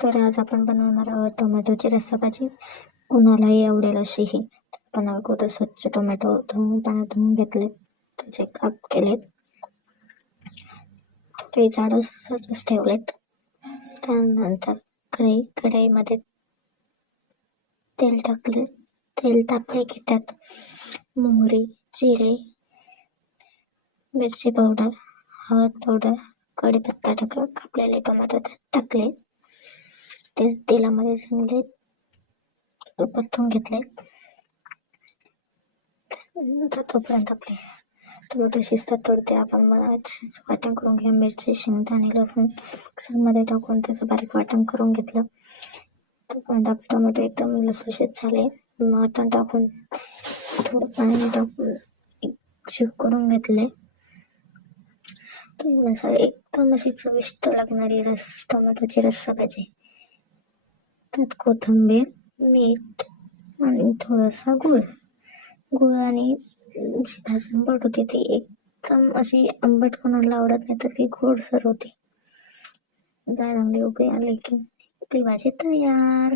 तर आज आपण बनवणार आहोत टोमॅटोची रस्सा भाजी. कुणालाही आवडेल अशी ही. आपण अगोदर स्वच्छ टोमॅटो धुवून पाण्यात धुवून घेतले, त्याचे काप केलेत, थोडे जाडसरच ठेवलेत. त्यानंतर कढईमध्ये तेल टाकले. तेल तापले की त्यात मोहरी, जिरे, मिरची पावडर, हळद पावडर, कढीपत्ता टाकला. कापलेले टोमॅटो त्यात टाकले. ते तेलामध्ये चांगले परतून घेतले. तोपर्यंत आपले टोमॅटो शिजतात तोडते आपण वाटण करून घ्या. मिरची, शेंगदाणे, लसूण मिक्सरमध्ये टाकून त्याचं बारीक वाटण करून घेतलं. तोपर्यंत आपले टोमॅटो एकदम लसलशीत झाले. वाटण टाकून थोडं पाणी टाकून शिव करून घेतले. मसाले एकदम अशी चविष्ट लागणारी टोमॅटोची रस्सा भाजी. त्यात कोथिंबीर, मीठ आणि थोडासा गुळ आणि जी भाजी आंबट होती ती एकदम अशी आंबट कोणाला आवडत नाही तर ती गोडसर होती. चांगली उकळी आली की आपली भाजी तयार.